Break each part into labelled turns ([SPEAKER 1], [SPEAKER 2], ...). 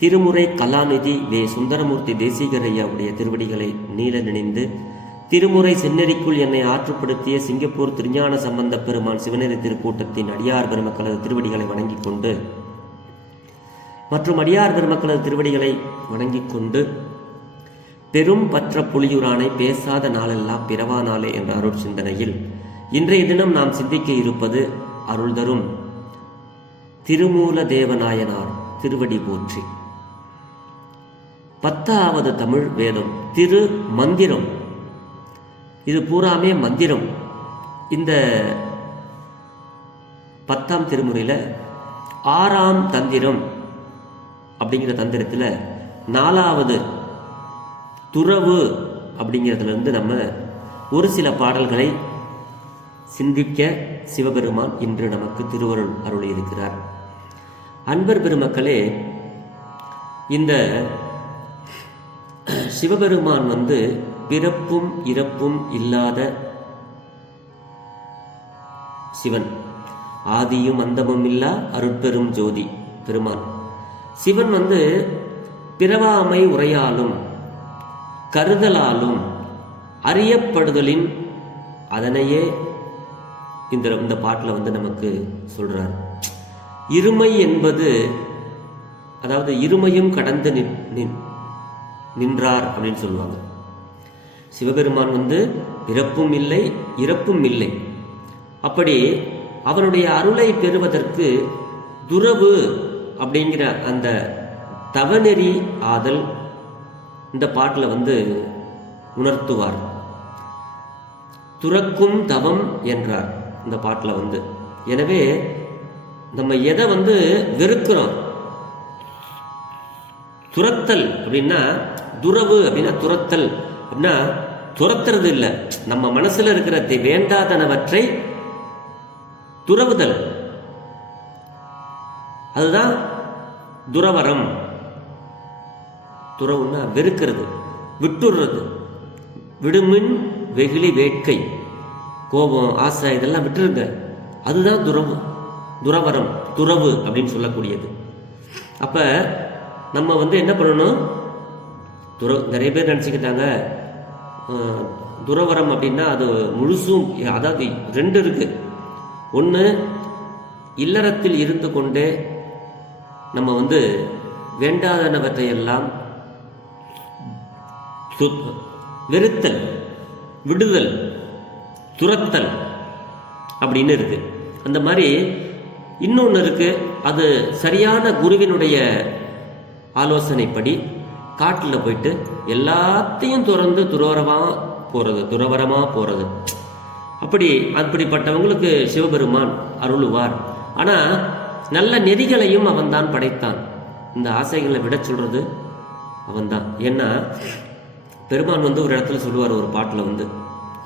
[SPEAKER 1] திருமுறை கலாநிதி வே. சுந்தரமூர்த்தி தேசிகரையாவுடைய திருவடிகளை நீல நினைந்து திருமுறை செந்நெறிக்குள் என்னை ஆற்றுப்படுத்திய சிங்கப்பூர் திருஞான சம்பந்த பெருமான் சிவநெறி திருக்கூட்டத்தின் அடியார் பெருமக்களது திருவடிகளை வணங்கிக் கொண்டு மற்றும் அடியார் பெருமக்களது திருவடிகளை வணங்கிக் கொண்டு பெரும் பற்ற புலியுரானை பேசாத நாளெல்லாம் பிறவா நாளே என்ற அருள் சிந்தனையில் இன்றைய தினம் நாம் சிந்திக்க இருப்பது அருள் தரும் திருமூல தேவநாயனார் திருவடி போற்றி. பத்தாவது தமிழ் வேதம் திரு மந்திரம். இது பூராமே மந்திரம். இந்த பத்தாம் திருமுறையில் ஆறாம் தந்திரம் அப்படிங்கிற தந்திரத்தில் நாலாவது துறவு அப்படிங்கிறதுலேருந்து நம்ம ஒரு சில பாடல்களை சிந்திக்க சிவபெருமான் இன்று நமக்கு திருவருள் அருளி இருக்கிறார் அன்பர் பெருமக்களே இந்த சிவபெருமான் வந்து பிறப்பும் இறப்பும் இல்லாத சிவன். ஆதியும் அந்தமும் இல்லா அருட்பெரும் ஜோதி பெருமான். சிவன் வந்து பிறவாமை உரையாலும் கருதலாலும் அறியப்படுதலின் அதனையே இந்த இந்த பாட்டில் வந்து நமக்கு சொல்றார். இருமை என்பது அதாவது இருமையும் கடந்து நின் நின் நின்றார் அப்படின்னு சொல்லுவாங்க. சிவபெருமான் வந்து பிறப்பும் இல்லை இறப்பும் இல்லை. அப்படி அவனுடைய அருளை பெறுவதற்கு துறவு அப்படிங்கிற அந்த தவநெறி ஆதல் இந்த பாட்டில் வந்து உணர்த்துவார். துறக்கும் தவம் என்றார் இந்த பாட்டில் வந்து. எனவே நம்ம எதை வந்து வெறுக்கிறோம்? துரத்தல் அப்படின்னா துறவு அப்படின்னா துரத்தல். அப்படின்னா துரத்துறது இல்லை. நம்ம மனசுல இருக்கிற வேண்டாதனவற்றை துறவுதல். அதுதான் துறவரம் துறவுன்னா வெறுக்கிறது விட்டுடுறது. விடுமின் வெகுளி வேட்கை. கோபம் ஆசை இதெல்லாம் விட்டுருங்க. அதுதான் துறவு. துறவரம் துறவு அப்படின்னு சொல்லக்கூடியது. அப்ப நம்ம வந்து என்ன பண்ணணும்? துற நிறைய பேர் நினச்சிக்கிட்டாங்க. துறவரம் அப்படின்னா அது முழுசும் அதாவது ரெண்டு இருக்குது ஒன்று இல்லறத்தில் இருந்து கொண்டே நம்ம வந்து வேண்டாதனவற்றை எல்லாம் வெறுத்தல் விடுதல் துரத்தல் அப்படின்னு இருக்குது அந்த மாதிரி இன்னொன்று இருக்குது அது சரியான குருவினுடைய ஆலோசனைப்படி காட்டில் போயிட்டு எல்லாத்தையும் துறந்து துறவரமாக போகிறது துறவரமாக போகிறது அப்படி அப்படிப்பட்டவங்களுக்கு சிவபெருமான் அருளுவார். ஆனால் நல்ல நெறிகளையும் அவன்தான் படைத்தான். இந்த ஆசைகளை விட சொல்றது அவன்தான். ஏன்னா பெருமான் வந்து ஒரு இடத்துல சொல்லுவார் ஒரு பாட்டில் வந்து.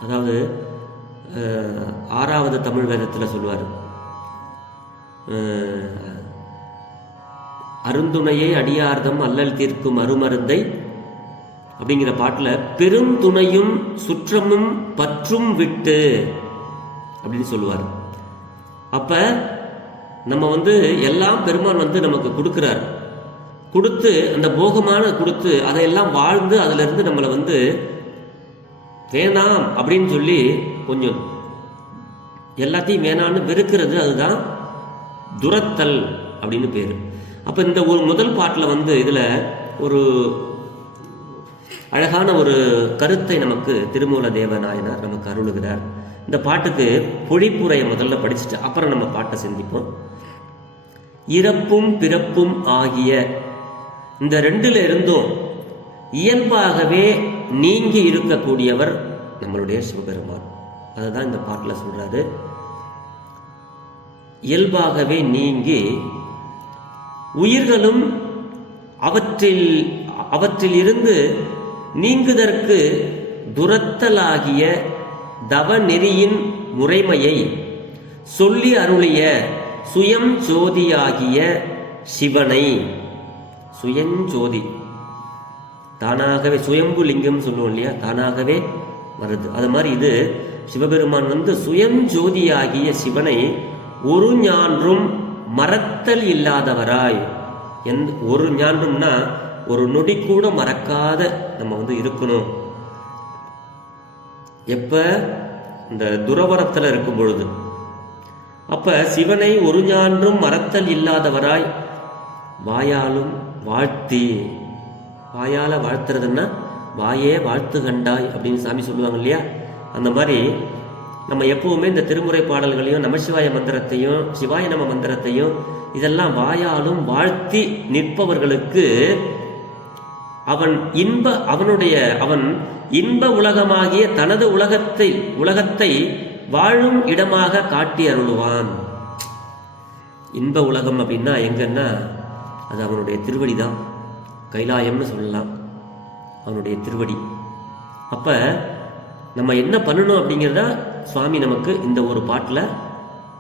[SPEAKER 1] அதாவது ஆறாவது தமிழ் வேதத்தில் சொல்லுவார். அருந்துணையை அடியார்தம் அல்லல் தீர்க்கும் அருமருந்தை அப்படிங்கிற பாட்டில் பெருந்துணையும் சுற்றமும் பற்றும் விட்டு அப்படின்னு சொல்லுவார். அப்ப நம்ம வந்து எல்லாம் பெருமான் வந்து நமக்கு கொடுக்குறார். கொடுத்து அந்த போகமான கொடுத்து அதையெல்லாம் வாழ்ந்து அதிலிருந்து நம்மளை வந்து வேணாம் அப்படின்னு சொல்லி கொஞ்சம் எல்லாத்தையும் வேணான்னு வெறுக்கிறது அதுதான் துரத்தல் அப்படின்னு பேர். அப்போ இந்த ஒரு முதல் பாட்டில் வந்து இதில் ஒரு அழகான ஒரு கருத்தை நமக்கு திருமூல தேவ நாயனார் நமக்கு அருளுகிறார். இந்த பாட்டுக்கு பொழிப்புரையை முதல்ல படிச்சுட்டு அப்புறம் நம்ம பாட்டை சிந்திப்போம். இறப்பும் பிறப்பும் ஆகிய இந்த ரெண்டுல இருந்தும் இயல்பாகவே நீங்கி இருக்கக்கூடியவர் நம்மளுடைய சிவபெருமான். அதுதான் இந்த பாட்டில் சொல்றாரு. இயல்பாகவே நீங்கி உயிர்களும் அவற்றில் அவற்றில் இருந்து நீங்குதற்கு துரத்தலாகிய தவ நெறியின் முறைமையை சொல்லி அருளிய சுயம் ஜோதியாகிய சிவனை. சுயஞ்சோதி தானாகவே சுயம்பு லிங்கம் சொல்லுவோம் இல்லையா? தானாகவே வருது. அது மாதிரி இது சிவபெருமான் வந்து சுயம் ஜோதியாகிய சிவனை ஒரு ஞான்றும் மறத்தல் இல்லாதவராய் எந் ஒரு ஞானம்னா ஒரு நொடி கூட மறக்காத நம்ம வந்து இருக்கணும். எப்ப? இந்த துறவரத்தில் இருக்கும் பொழுது. அப்ப சிவனை ஒரு ஞான்றும் மறத்தல் இல்லாதவராய் வாயாலும் வாழ்த்தி வாயால வாழ்த்துறதுன்னா வாயே வாழ்த்து கண்டாய் அப்படின்னு சாமி சொல்லுவாங்க இல்லையா? அந்த மாதிரி நம்ம எப்பவுமே இந்த திருமுறை பாடல்களையும் நமசிவாய மந்திரத்தையும் சிவாய நம மந்திரத்தையும் இதெல்லாம் வாயாலும் வாழ்த்தி நிற்பவர்களுக்கு அவன் இன்ப அவனுடைய அவன் இன்ப உலகமாகிய தனது உலகத்தை உலகத்தை வாழும் இடமாக காட்டி அருளுவான். இன்ப உலகம் அப்படின்னா எங்கன்னா அது அவனுடைய திருவடி தான். கைலாயம்னு சொல்லலாம். அவனுடைய திருவடி. அப்ப நம்ம என்ன பண்ணணும் அப்படிங்கிறத சுவாமி நமக்கு இந்த ஒரு பாட்டில்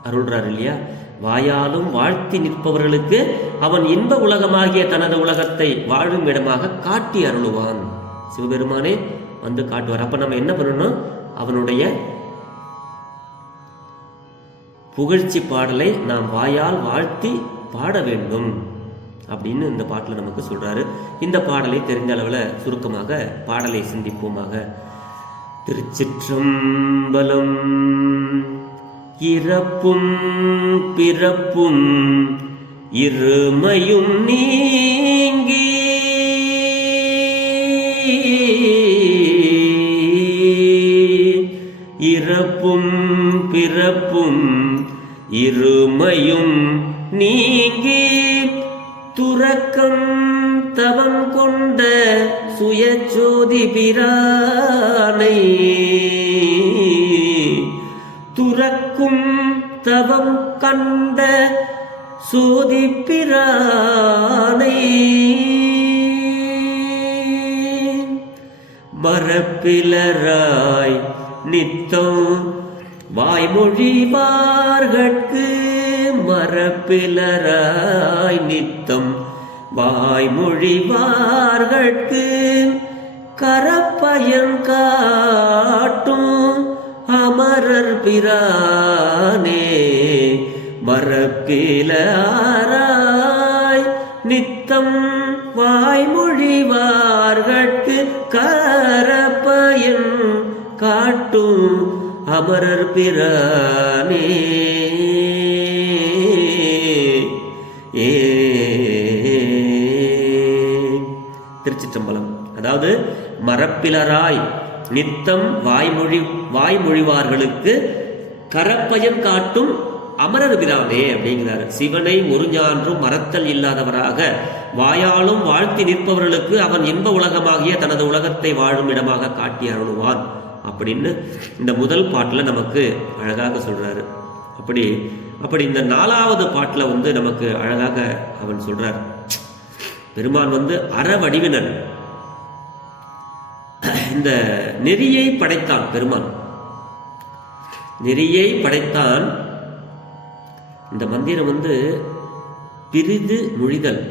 [SPEAKER 1] அருள்றார் இல்லையா? வாயாலும் வாழ்த்தி நிற்பவர்களுக்கு அவன் இன்ப உலகமாகிய தனது உலகத்தை வாழும் இடமாக காட்டி அருளுவான். சிவபெருமானே வந்து காட்டுவார். அப்ப நம்ம என்ன பண்ணணும்? அவனுடைய புகழ்ச்சி பாடலை நாம் வாயால் வாழ்த்தி பாட வேண்டும் அப்படின்னு இந்த பாட்டில் நமக்கு சொல்றாரு. இந்த பாடலை தெரிஞ்ச அளவில் சுருக்கமாக பாடலை சிந்திப்போமாக திருச்சிற்றம்பலம். இறப்பும் பிறப்பும் இருமையும் நீங்கி இறப்பும் பிறப்பும் இருமையும் நீங்கி துறக்கம் தவம் கொண்ட சுயச்சோதி பிரானை தவம் கண்ட சோதி மரப்பிலராய் நித்தம் வாய்மொழிவார்கட்கு மரப்பிலராய் நித்தம் வாய்மொழிவார்கட்கு கரப்பயன் காட்டும் அமரர் பிரானே. மரப்பிலாராய் நித்தம் வாய்மொழிவார்கட்கு கரப்பயன் காட்டும் அமரர் பிரானே. ஏ. திருச்சிற்றம்பலம். அதாவது மரப்பிலராய் நித்தம் வாய்மொழி வாய்மொழிவார்களுக்கு கரப்பயன் காட்டும் அமரர் பிரானே அப்படிங்கிறாரு. சிவனை ஒரு ஞான்றும் மறத்தல் இல்லாதவராக வாயாலும் வாழ்த்தி நிற்பவர்களுக்கு அவன் இன்ப உலகமாகிய தனது உலகத்தை வாழும் இடமாக காட்டி அருளுவான் அப்படின்னு இந்த முதல் பாட்டில் நமக்கு அழகாக சொல்றாரு. அப்படி அப்படி இந்த நாலாவது பாட்டில் வந்து நமக்கு அழகாக அவன் சொல்றார். பெருமான் வந்து அறவடிவினன் இந்த நெறியை படைத்தான் பெருமான். நெறியை படைத்தான் இந்த மந்திரம் வந்து பிரிது மொழிதல்.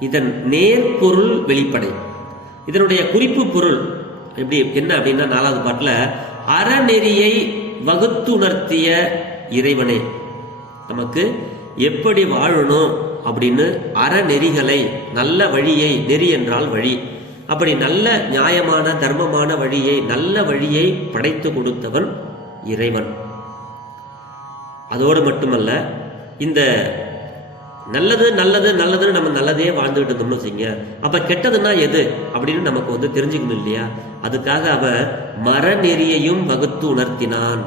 [SPEAKER 1] இதன் நேர்பொருள் வெளிப்படை. இதனுடைய குறிப்பு பொருள் எப்படி என்ன அப்படின்னா நாலாவது பாட்டில் அறநெறியை வகுத்துணர்த்திய இறைவனே. நமக்கு எப்படி வாழணும் அப்படின்னு அறநெறிகளை நல்ல வழியை நெறி என்றால் வழி. அப்படி நல்ல நியாயமான தர்மமான வழியை நல்ல வழியை படைத்து கொடுத்தவன் இறைவன். அதோடு மட்டுமல்ல இந்த நல்லது நல்லது நல்லதுன்னு நம்ம நல்லதே வாழ்ந்துகிட்டு இருந்தோம்னு வச்சுங்க அப்போ கெட்டதுன்னா எது? அப்படின்னு நமக்கு வந்து தெரிஞ்சுக்கணும் இல்லையா? அதுக்காக அவன் மரநெறியையும் வகுத்து உணர்த்தினான்.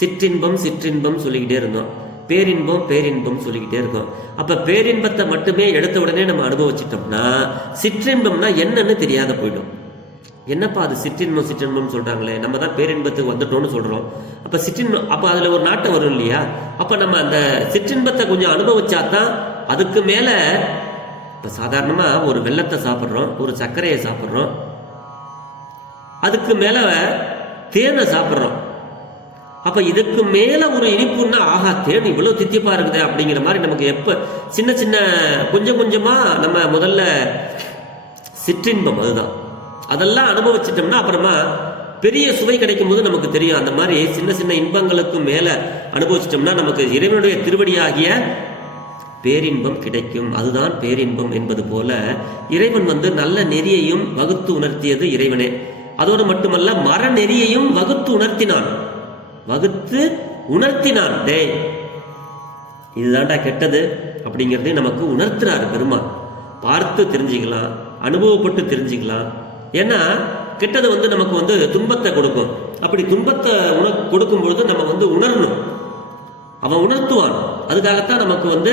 [SPEAKER 1] சிற்றின்பம் சிற்றின்பம் சொல்லிக்கிட்டே இருந்தோம். பேரின்பம் பேரின்பம் சொல்லிக்கிட்டே இருக்கோம். அப்ப பேரின்பத்தை மட்டுமே எடுத்த உடனே நம்ம அனுபவிச்சிட்டோம்னா சிற்றின்பம்னா என்னன்னு தெரியாத போயிடும். என்னப்பா அது சிற்றின்பம் சிற்றின்பம் சொல்கிறாங்களே நம்ம தான் பேரின்பத்துக்கு வந்துட்டோம்னு சொல்கிறோம் அப்போ சிற்றின்பம் அப்போ அதில் ஒரு நாட்டை வரும் இல்லையா? அப்போ நம்ம அந்த சிற்றின்பத்தை கொஞ்சம் அனுபவிச்சா தான் அதுக்கு மேலே இப்போ சாதாரணமாக ஒரு வெள்ளத்தை சாப்பிட்றோம் ஒரு சர்க்கரையை சாப்பிட்றோம். அதுக்கு மேலே தேனை சாப்பிட்றோம். அப்போ இதுக்கு மேலே ஒரு இனிப்புன்னா ஆகா தேன் இவ்வளோ தித்திப்பாக இருக்குது அப்படிங்கிற மாதிரி நமக்கு எப்போ சின்ன சின்ன கொஞ்சம் கொஞ்சமாக நம்ம முதல்ல சிற்றின்பம் அதுதான். அதெல்லாம் அனுபவிச்சிட்டோம்னா அப்புறமா பெரிய சுவை கிடைக்கும் போது நமக்கு தெரியும். அந்த மாதிரி சின்ன சின்ன இன்பங்களுக்கு மேல அனுபவிச்சிட்டோம்னா நமக்கு இறைவனுடைய திருவடியாகிய பேரின்பம் கிடைக்கும். அதுதான் பேரின்பம் என்பது போல இறைவன் வந்து நல்ல நெறியையும் வகுத்து உணர்த்தியது இறைவனே. அதோடு மட்டுமல்ல மர நெறியையும் வகுத்து உணர்த்தினான். வகுத்து உணர்த்தினான். டேய் இதுதான்டா கெட்டது அப்படிங்கிறதே நமக்கு உணர்த்துறாரு பெருமான். பார்த்து தெரிஞ்சுக்கலாம் அனுபவப்பட்டு தெரிஞ்சுக்கலாம். ஏன்னா கெட்டது வந்து நமக்கு வந்து துன்பத்தை கொடுக்கும். அப்படி துன்பத்தை உண கொடுக்கும் பொழுது நம்ம வந்து உணரணும். அவன் உணர்த்துவான். அதுக்காகத்தான் நமக்கு வந்து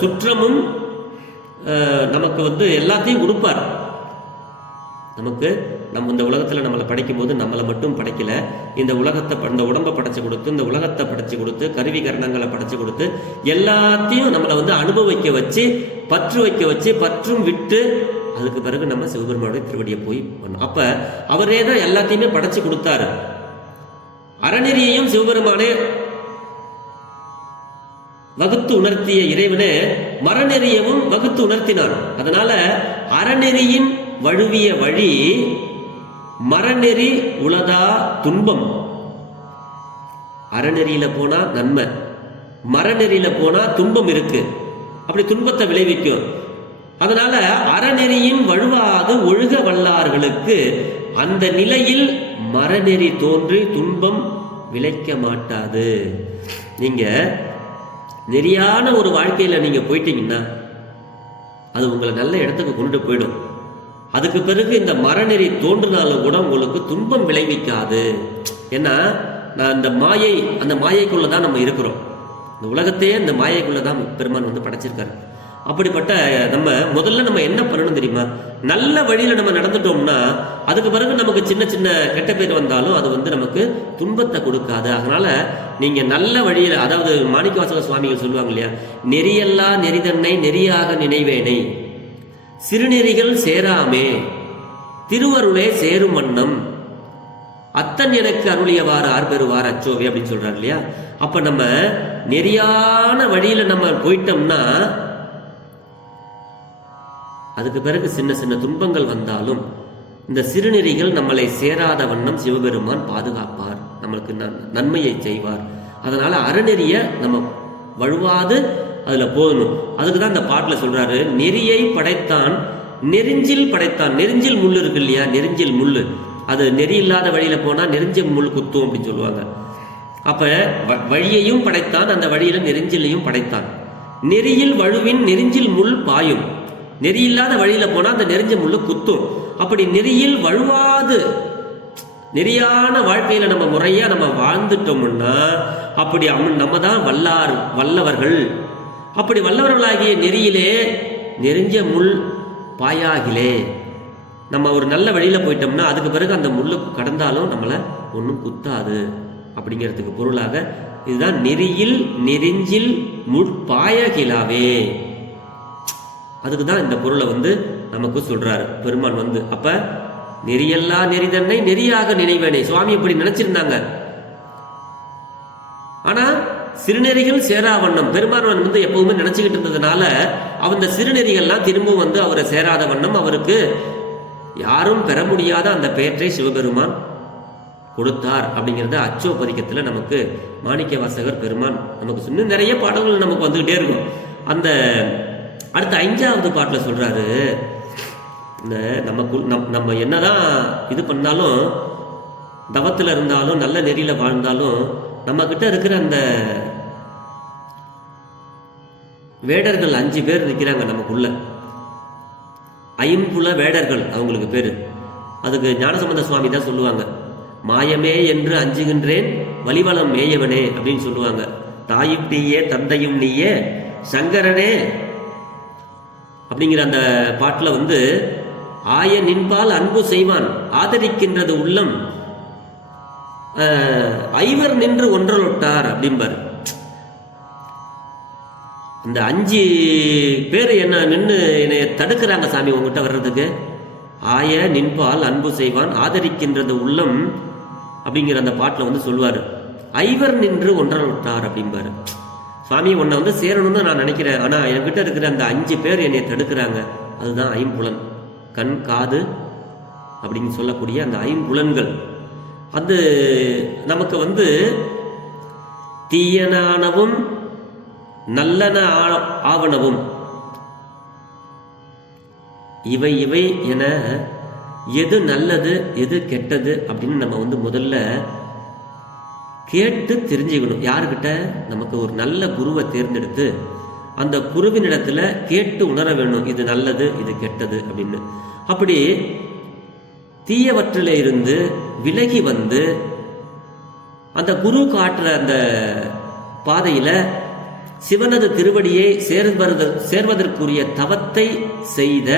[SPEAKER 1] சுற்றமும் நமக்கு வந்து எல்லாத்தையும் கொடுப்பார். நமக்கு நம்ம இந்த உலகத்தில் நம்மளை படைக்கும் போது நம்மளை மட்டும் படைக்கல. இந்த உலகத்தை இந்த உடம்பை படைச்சு கொடுத்து இந்த உலகத்தை படைச்சு கொடுத்து கருவி கரணங்களை படைச்சு கொடுத்து எல்லாத்தையும் நம்மளை வந்து அனுபவிக்க வச்சு பற்று வைக்க வச்சு பற்றும் விட்டு அதுக்கு பிறகு நம்ம சிவபெருமானுடைய திருவடியை போய் பண்ணோம். அப்ப அவரே தான் எல்லாத்தையுமே படைச்சு கொடுத்தாரு. அறநெறியையும் சிவபெருமானே வகுத்து உணர்த்திய இறைவனே மரநெறியவும் வகுத்து உணர்த்தினார். அதனால அறநெறியின் வழுவிய வழி மரநெறி உளதா துன்பம். அறநெறியில போனா நன்மை மரநெறியில போனா துன்பம் இருக்கு. அப்படி துன்பத்தை விளைவிக்கும். அதனால அறநெறியின் வழுவாது ஒழுக வல்லார்களுக்கு அந்த நிலையில் மரநெறி தோன்றி துன்பம் விளைக்க மாட்டாது. நீங்க நெறியான ஒரு வாழ்க்கையில நீங்க போயிட்டீங்கன்னா அது உங்களை நல்ல இடத்துக்கு கொண்டு போயிடும். அதுக்கு பிறகு இந்த மரநெறி தோன்றினாலும் கூட உங்களுக்கு துன்பம் விளைவிக்காது. ஏன்னா நான் இந்த மாயை அந்த மாயைக்குள்ளே தான் நம்ம இருக்கிறோம். இந்த உலகத்தையே இந்த மாயைக்குள்ளே தான் பெருமான் வந்து படைச்சிருக்காரு. அப்படிப்பட்ட நம்ம முதல்ல நம்ம என்ன பண்ணணும் தெரியுமா? நல்ல வழியில் நம்ம நடந்துட்டோம்னா அதுக்கு பிறகு நமக்கு சின்ன சின்ன கெட்ட பேர் வந்தாலும் அது வந்து நமக்கு துன்பத்தை கொடுக்காது. அதனால நீங்கள் நல்ல வழியில் அதாவது மாணிக்கவாசக சுவாமிகள் சொல்லுவாங்க இல்லையா? நெறியல்லா நெறிதன்னை நெறியாக நினைவேனை. சிறுநெறிகள் சேராமே திருவருளே சேரும் வண்ணம். அத்தன் எனக்கு அருளியவாறு ஆர் பெறுவார் அச்சோவே அப்படின்னு சொல்றாரு இல்லையா? அப்ப நம்ம நெறியான வழியில நம்ம போயிட்டோம்னா அதுக்கு பிறகு சின்ன சின்ன துன்பங்கள் வந்தாலும் இந்த சிறுநெறிகள் நம்மளை சேராத வண்ணம் சிவபெருமான் பாதுகாப்பார். நம்மளுக்கு நன்- நன்மையை செய்வார். அதனால அறநெறிய நம்ம வழுவாது அதுல போகணும் அதுக்கு தான் இந்த பாட்டுல சொல்றாரு நெறியை படைத்தான் நெறிஞ்சில் படைத்தான். நெறிஞ்சில் முள் இருக்கு இல்லையா? நெறிஞ்சில் முள். அது நெறி இல்லாத வழியில போனா நெறிஞ்ச முள் குத்தும் அப்படின்னு சொல்லுவாங்க. அப்ப வ- வழியையும் படைத்தான் அந்த வழியில நெறிஞ்சிலையும் படைத்தான். நெறியில் வழுவின் நெறிஞ்சில் முள் பாயும். நெறி இல்லாத வழியில போனா அந்த நெறிஞ்ச முள்ளு குத்தும். அப்படி நெறியில் வழுவாது. நெறியான வாழ்க்கையில நம்ம முறையா நம்ம வாழ்ந்துட்டோம்னா அப்படி அவன் நம்ம தான் வல்லார் வல்லவர்கள். அப்படி வல்லவர்களாகிய நெறியிலே நெறிஞ்ச முள் பாயாகிலே. நம்ம ஒரு நல்ல வழியில போயிட்டோம்னா அதுக்கு பிறகு அந்த முள்ளு கடந்தாலும் நம்மளை ஒன்றும் குத்தாது. அப்படிங்கிறதுக்கு பொருளாக இதுதான் நெறியில் நெறிஞ்சில் முட்பாயகிலாவே அதுக்கு தான் இந்த பொருளை வந்து நமக்கு சொல்கிறாரு பெருமான் வந்து அப்போ நெறியல்லா நெறிதன்னை நெறியாக நினைவேனே. சுவாமி இப்படி நினைச்சிருந்தாங்க. ஆனால் சிறுநெறிகள் சேரா வண்ணம். பெருமான் வந்து எப்பவுமே நினைச்சுக்கிட்டு இருந்ததுனால அந்த இந்த சிறுநெறிகள்லாம் திரும்பவும் வந்து அவரை சேராத வண்ணம் அவருக்கு யாரும் பெற முடியாத அந்த பெயற்றை சிவபெருமான் கொடுத்தார் அப்படிங்கிறத அச்சோ பதிக்கத்தில் நமக்கு மாணிக்க வாசகர் பெருமான் நமக்கு சொன்ன நிறைய பாடல்கள் நமக்கு வந்துகிட்டே இருக்கும். அந்த அடுத்து அஞ்சாவது பாட்டில் சொல்கிறாரு இந்த கு நம் நம்ம என்னதான் இது பண்ணாலும் தவத்தில் இருந்தாலும் நல்ல நெறியில் வாழ்ந்தாலும் நம்மக்கிட்ட இருக்கிற அந்த வேடர்கள் அஞ்சு பேர் நிற்கிறாங்க நமக்குள்ள. ஐம்புல வேடர்கள் அவங்களுக்கு பேர். அதுக்கு ஞானசம்பந்த சுவாமி தான் சொல்லுவாங்க. மாயமே என்று அஞ்சுகின்றேன் வலிவலம் மேயவனே அப்படின்னு சொல்லுவாங்க. தாயும் நீயே தந்தையும் நீயே சங்கரனே அப்படிங்கிற அந்த பாட்டில் வந்து ஆய நின்பால் அன்பு செய்வான் ஆதரிக்கின்றது உள்ளம். ஐவர் நின்று ஒன்றலொட்டார் அப்படிம்பார். இந்த அஞ்சு பேர் என்ன நின்று என்னை தடுக்கிறாங்க சாமி உங்ககிட்ட வர்றதுக்கு? ஆய நின்பால் அன்பு செய்வான் ஆதரிக்கின்றது உள்ளம் அப்படிங்கிற அந்த பாட்டில் வந்து சொல்லுவார். ஐவர் நின்று ஒன்றலொட்டார் அப்படிம்பாரு. சுவாமி உன்னை வந்து சேரணும்னு நான் நினைக்கிறேன். ஆனால் என்கிட்ட இருக்கிற அந்த அஞ்சு பேர் என்னை தடுக்கிறாங்க. அதுதான் ஐம்புலன். கண் காது அப்படின்னு சொல்லக்கூடிய அந்த ஐம்புலன்கள். அது நமக்கு வந்து தீயனானவும் நல்லன ஆ- ஆவனவும் இவை இவை என எது நல்லது எது கெட்டது அப்படின்னு நம்ம வந்து முதல்ல கேட்டு தெரிஞ்சுக்கணும். யாருக்கிட்ட? நமக்கு ஒரு நல்ல குருவை தேர்ந்தெடுத்து அந்த குருவினிடத்துல கேட்டு உணர வேணும். இது நல்லது இது கெட்டது அப்படின்னு. அப்படி தீயவற்றில இருந்து விலகி வந்து அந்த குரு காட்டுற அந்த பாதையில சிவனது திருவடியை சேர்வது சேர்வதற்குரிய தவத்தை செய்த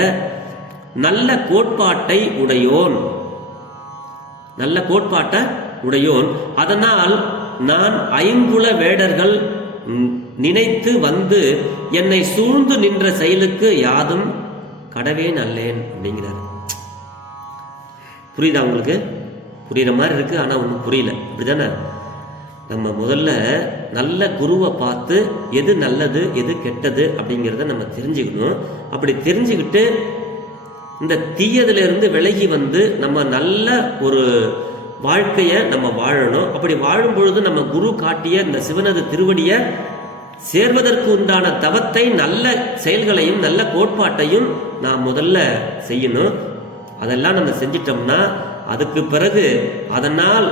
[SPEAKER 1] நல்ல கோட்பாட்டை உடையோன். நல்ல கோட்பாட்டை உடையோன். அதனால் நான் ஐங்குல வேடர்கள் நினைத்து வந்து என்னை சூழ்ந்து நின்ற செயலுக்கு யாதும் கடவேன் அல்லேன் அப்படிங்கிறார். புரியுதா உங்களுக்கு? புரியுற மாதிரி இருக்கு ஆனா ஒன்றும் புரியல. அப்படிதானே? நம்ம முதல்ல நல்ல குருவை பார்த்து எது நல்லது எது கெட்டது அப்படிங்கிறத நம்ம தெரிஞ்சுக்கணும். அப்படி தெரிஞ்சுக்கிட்டு இந்த தீயதுல இருந்து விலகி வந்து நம்ம நல்ல ஒரு வாழ்க்கையை நம்ம வாழணும். அப்படி வாழும் பொழுது நம்ம குரு காட்டிய இந்த சிவனது திருவடியை சேர்வதற்கு உண்டான தவத்தை நல்ல செயல்களையும் நல்ல கோட்பாட்டையும் நாம் முதல்ல செய்யணும். அதெல்லாம் நம்ம செஞ்சிட்டோம்னா அதுக்கு பிறகு அதனால்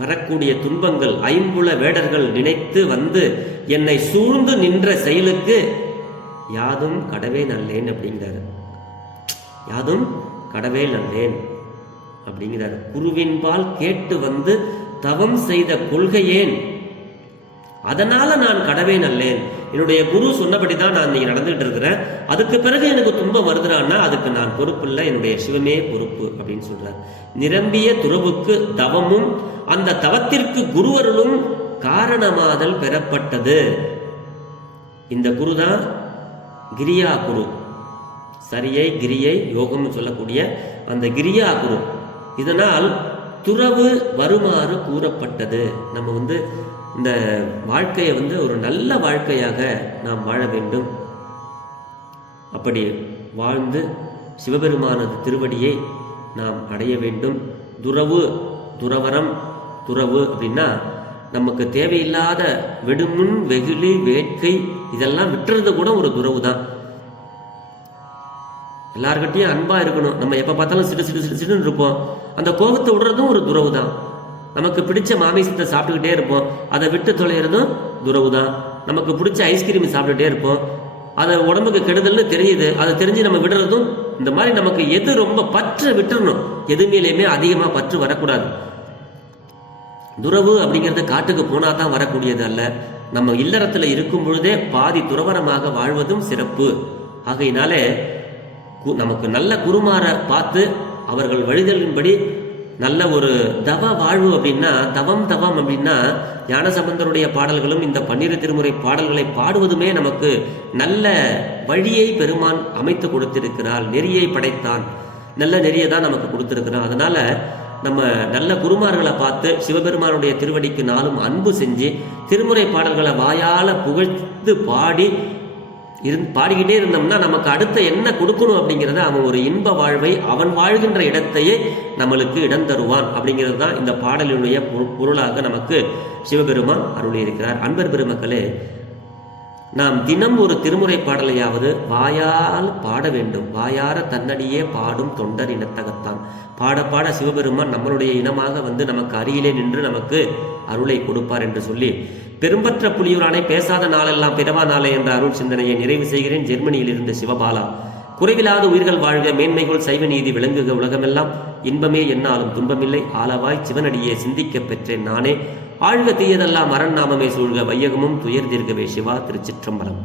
[SPEAKER 1] வரக்கூடிய துன்பங்கள் ஐம்புல வேடர்கள் நினைத்து வந்து என்னை சூழ்ந்து நின்ற செயலுக்கு யாதும் கடவே நல்லேன் அப்படிங்கிறாரு. யாதும் கடவே நல்லேன் அப்படிங்கிறார். குருவின்பால் கேட்டு வந்து தவம் செய்த கொள்கையேன். அதனால நான் கடவே அல்லேன். என்னுடைய குரு சொன்னபடி தான் நான் இன்னைக்கு நடந்துகிட்டு இருக்கிறேன். அதுக்கு பிறகு எனக்கு துன்பம் வருதுன்னா அதுக்கு நான் பொறுப்பு இல்லை என்னுடைய சிவமே பொறுப்பு அப்படின்னு சொல்றார். நிரம்பிய துறவுக்கு தவமும் அந்த தவத்திற்கு குருவருளும் காரணமாதல் பெறப்பட்டது. இந்த குரு தான் கிரியா குரு. சரியை கிரியை யோகம்னு சொல்லக்கூடிய அந்த கிரியா குரு. இதனால் துறவு வருமாறு கூறப்பட்டது. நம்ம வந்து இந்த வாழ்க்கையை வந்து ஒரு நல்ல வாழ்க்கையாக நாம் வாழ வேண்டும். அப்படி வாழ்ந்து சிவபெருமானது திருவடியை நாம் அடைய வேண்டும். துறவு துறவரம் துறவு அப்படின்னா நமக்கு தேவையில்லாத வெடுமுன் வெகுளி வேட்கை இதெல்லாம் விட்டுறது கூட ஒரு துறவு தான் எல்லாருக்கிட்டையும் அன்பாக இருக்கணும். நம்ம எப்போ பார்த்தாலும் சிட்டு சிட்டு சிட்டு சிட்டுன்னு இருப்போம். அந்த கோபத்தை விடுறதும் ஒரு துறவு தான் நமக்கு பிடிச்ச மாமிசத்தை சாப்பிட்டுக்கிட்டே இருப்போம். அதை விட்டு தொலைகிறதும் துறவு தான் நமக்கு பிடிச்ச ஐஸ்கிரீம் சாப்பிட்டுட்டே இருப்போம். அதை உடம்புக்கு கெடுதல்னு தெரியுது. அதை தெரிஞ்சு நம்ம விடுறதும் இந்த மாதிரி நமக்கு எது ரொம்ப பற்று விட்டுறணும். எது மேலேயுமே அதிகமாக பற்று வரக்கூடாது. துறவு அப்படிங்கிறது காட்டுக்கு போனால் தான் வரக்கூடியது அல்ல. நம்ம இல்லறத்துல இருக்கும் பொழுதே பாதி துறவரமாக வாழ்வதும் சிறப்பு. ஆகையினாலே நமக்கு நல்ல குருமாரை பார்த்து அவர்கள் வழிதலின்படி நல்ல ஒரு தவ வாழ்வு அப்படின்னா தவம் தவம் அப்படின்னா ஞானசம்பந்தருடைய பாடல்களும் இந்த பன்னிரு திருமுறை பாடல்களை பாடுவதுமே நமக்கு நல்ல வழியை பெருமான் அமைத்து கொடுத்திருக்கிறார். நெறியை படைத்தான். நல்ல நெறியை தான் நமக்கு கொடுத்திருக்கிறான். அதனால நம்ம நல்ல குருமார்களை பார்த்து சிவபெருமானுடைய திருவடிக்கு நாளும் அன்பு செஞ்சு திருமுறை பாடல்களை வாயால புகழ்ந்து பாடி இருந்து பாடிக்கிட்டே இருந்தோம்னா நமக்கு அடுத்த என்ன கொடுக்கணும் அப்படிங்கிறத அவன் ஒரு இன்ப வாழ்வை அவன் வாழ்கின்ற இடத்தையே நம்மளுக்கு இடம் தருவான் அப்படிங்கிறது தான் இந்த பாடலினுடைய பொருளாக நமக்கு சிவபெருமான் அருளியிருக்கிறார். அன்பர் பெருமக்களே நாம் தினம் ஒரு திருமுறை பாடலையாவது வாயால் பாட வேண்டும். வாயார தன்னடியே பாடும் தொண்டர் இனத்தகத்தான். பாட பாட சிவபெருமான் நம்மளுடைய இனமாக வந்து நமக்கு அருகிலே நின்று நமக்கு அருளை கொடுப்பார் என்று சொல்லி பெரும்பற்ற புலியூரானை பேசாத நாளெல்லாம் பிறவா நாளே என்ற அருள் சிந்தனையை நிறைவு செய்கிறேன் ஜெர்மனியில் இருந்த சிவபாலா. குறைவில்லாத உயிர்கள் வாழ்க மேன்மைகள் சைவ நீதி விளங்குக உலகமெல்லாம் இன்பமே என்னாலும் துன்பமில்லை. ஆளவாய் சிவனடியே சிந்திக்கப் பெற்றேன் நானே. ஆழ்க தீயதெல்லாம் அரண் நாமமே சூழ்க வையகமும் துயர் தீர்க்கவே சிவா திருச்சிற்றம்பலம்.